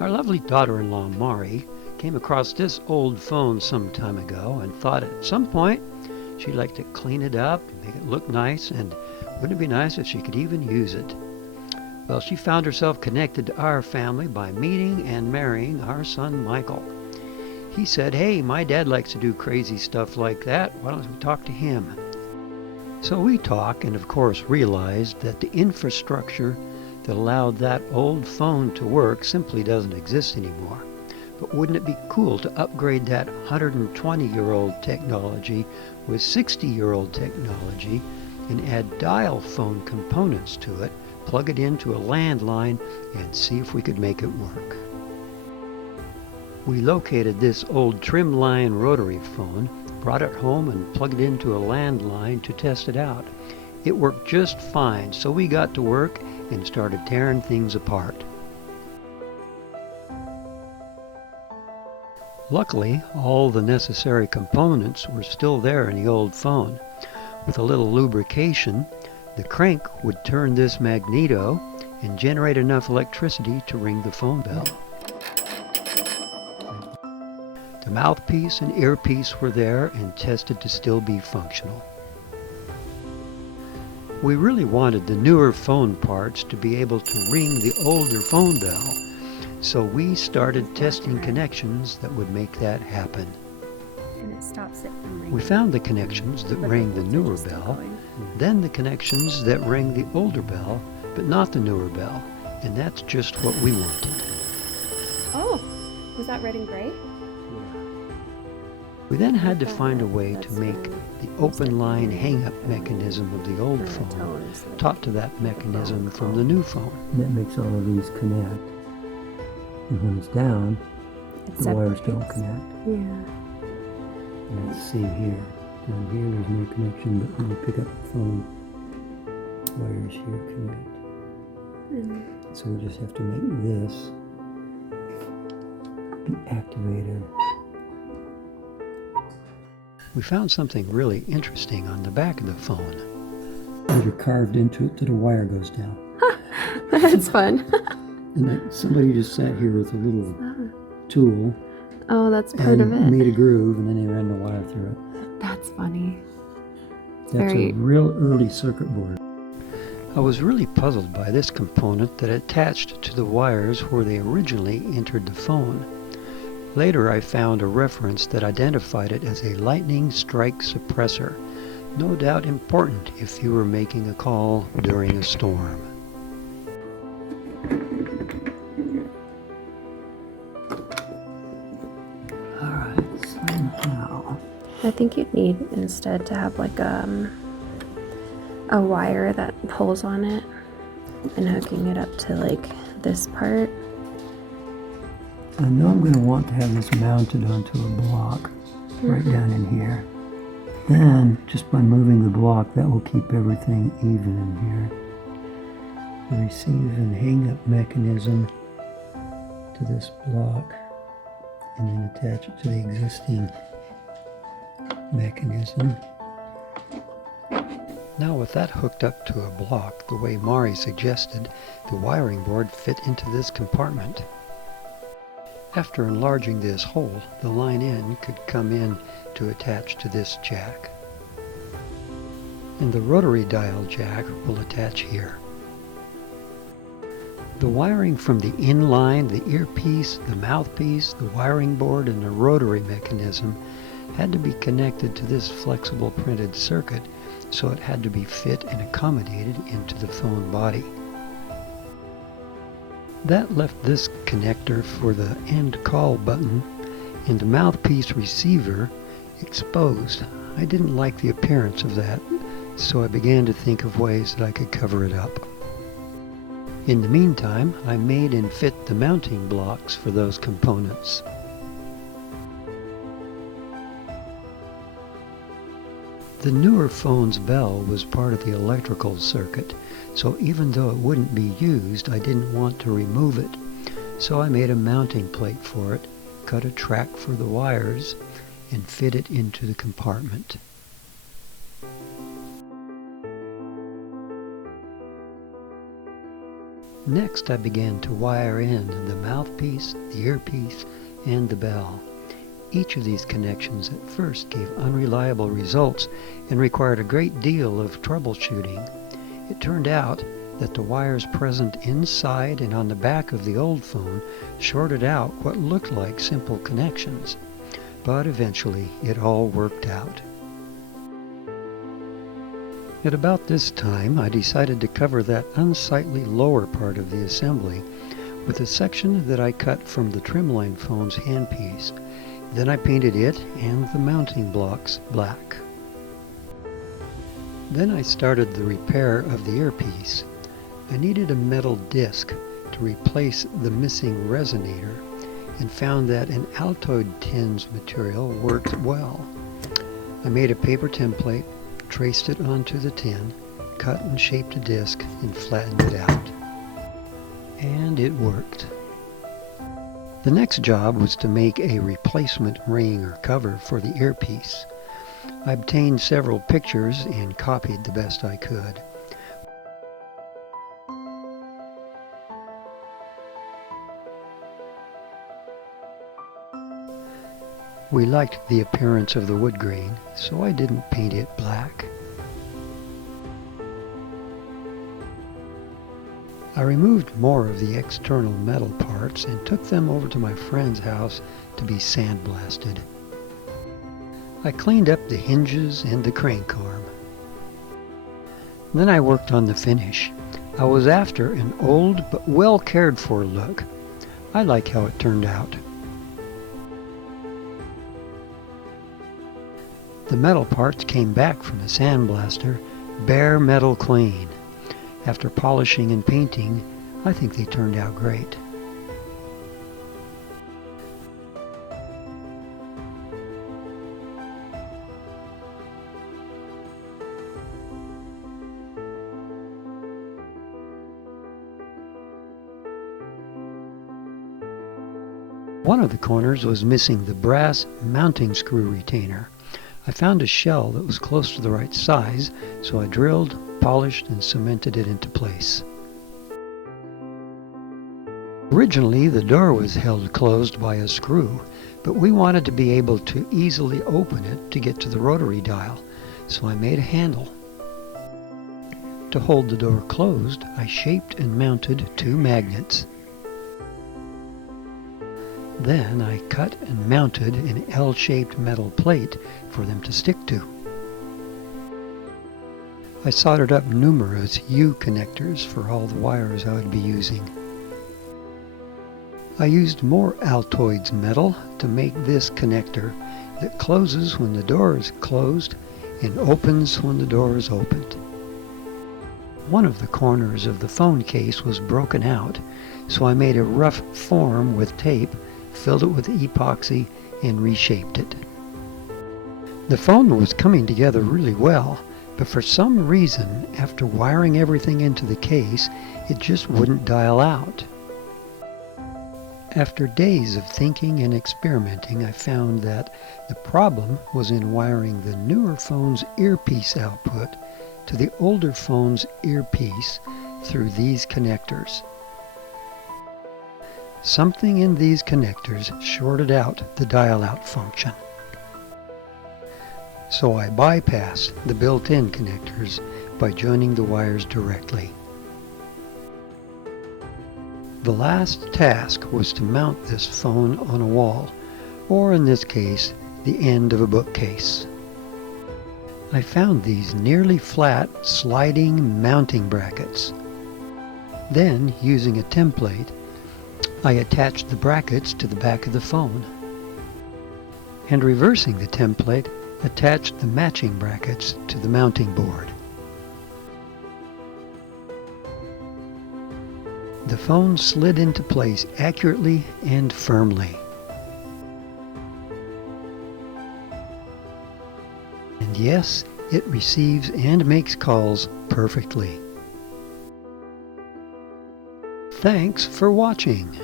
Our lovely daughter-in-law, Mari, came across this old phone some time ago and thought at some point she'd like to clean it up, make it look nice, and wouldn't it be nice if she could even use it? Well, she found herself connected to our family by meeting and marrying our son, Michael. He said, "Hey, my dad likes to do crazy stuff like that. Why don't we talk to him?" So we talked and, of course, realized that the infrastructure that allowed that old phone to work simply doesn't exist anymore. But wouldn't it be cool to upgrade that 120-year-old technology with 60-year-old technology and add dial phone components to it, plug it into a landline, and see if we could make it work? We located this old trimline rotary phone, brought it home, and plugged it into a landline to test it out. It worked just fine, so we got to work and started tearing things apart. Luckily, all the necessary components were still there in the old phone. With a little lubrication, the crank would turn this magneto and generate enough electricity to ring the phone bell. The mouthpiece and earpiece were there and tested to still be functional. We really wanted the newer phone parts to be able to ring the older phone bell, so we started testing connections that would make that happen. And it stops it from ringing. We found the connections that rang the newer bell, then the connections that rang the older bell, but not the newer bell, and that's just what we wanted. Oh, was that red and gray? We then had to find a way to make the open line hang-up mechanism of the old phone taught to that mechanism from the new phone. And that makes all of these connect. And when it's down, the wires don't connect. Yeah. And let's see here. Down here there's no connection, but when you pick up the phone, wires here connect. So we just have to make this be activated. We found something really interesting on the back of the phone. Those are carved into it that a wire goes down. That's fun. And somebody just sat here with a little tool. Oh, that's part of it. And made a groove, and then they ran the wire through it. That's funny. That's a real early circuit board. I was really puzzled by this component that attached to the wires where they originally entered the phone. Later I found a reference that identified it as a lightning strike suppressor, no doubt important if you were making a call during a storm. Alright, so now... I think you'd need instead to have like a wire that pulls on it and hooking it up to like this part. I know I'm going to want to have this mounted onto a block right down in here. Then, just by moving the block, that will keep everything even in here. The receive and hang up mechanism to this block, and then attach it to the existing mechanism. Now with that hooked up to a block the way Mari suggested, the wiring board fit into this compartment. After enlarging this hole, the line end could come in to attach to this jack. And the rotary dial jack will attach here. The wiring from the inline, the earpiece, the mouthpiece, the wiring board, and the rotary mechanism had to be connected to this flexible printed circuit, so it had to be fit and accommodated into the phone body. That left this connector for the end call button and the mouthpiece receiver exposed. I didn't like the appearance of that, so I began to think of ways that I could cover it up. In the meantime, I made and fit the mounting blocks for those components. The newer phone's bell was part of the electrical circuit, so even though it wouldn't be used, I didn't want to remove it. So I made a mounting plate for it, cut a track for the wires, and fit it into the compartment. Next, I began to wire in the mouthpiece, the earpiece, and the bell. Each of these connections at first gave unreliable results and required a great deal of troubleshooting. It turned out that the wires present inside and on the back of the old phone shorted out what looked like simple connections, but eventually it all worked out. At about this time, I decided to cover that unsightly lower part of the assembly with a section that I cut from the trimline phone's handpiece. Then I painted it and the mounting blocks black. Then I started the repair of the earpiece. I needed a metal disc to replace the missing resonator and found that an Altoid tins material worked well. I made a paper template, traced it onto the tin, cut and shaped a disc, and flattened it out. And it worked. The next job was to make a replacement ring or cover for the earpiece. I obtained several pictures and copied the best I could. We liked the appearance of the wood grain, so I didn't paint it black. I removed more of the external metal parts and took them over to my friend's house to be sandblasted. I cleaned up the hinges and the crank arm. Then I worked on the finish. I was after an old but well cared for look. I like how it turned out. The metal parts came back from the sandblaster bare metal clean. After polishing and painting, I think they turned out great. One of the corners was missing the brass mounting screw retainer. I found a shell that was close to the right size, so I drilled, polished, and cemented it into place. Originally, the door was held closed by a screw, but we wanted to be able to easily open it to get to the rotary dial, so I made a handle. To hold the door closed, I shaped and mounted 2 magnets. Then I cut and mounted an L-shaped metal plate for them to stick to. I soldered up numerous U connectors for all the wires I would be using. I used more Altoids metal to make this connector that closes when the door is closed and opens when the door is opened. One of the corners of the phone case was broken out, so I made a rough form with tape, filled it with epoxy, and reshaped it. The phone was coming together really well, but for some reason, after wiring everything into the case, it just wouldn't dial out. After days of thinking and experimenting, I found that the problem was in wiring the newer phone's earpiece output to the older phone's earpiece through these connectors. Something in these connectors shorted out the dial-out function. So I bypassed the built-in connectors by joining the wires directly. The last task was to mount this phone on a wall, or in this case, the end of a bookcase. I found these nearly flat sliding mounting brackets. Then, using a template, I attached the brackets to the back of the phone, and reversing the template, attached the matching brackets to the mounting board. The phone slid into place accurately and firmly. And yes, it receives and makes calls perfectly. Thanks for watching.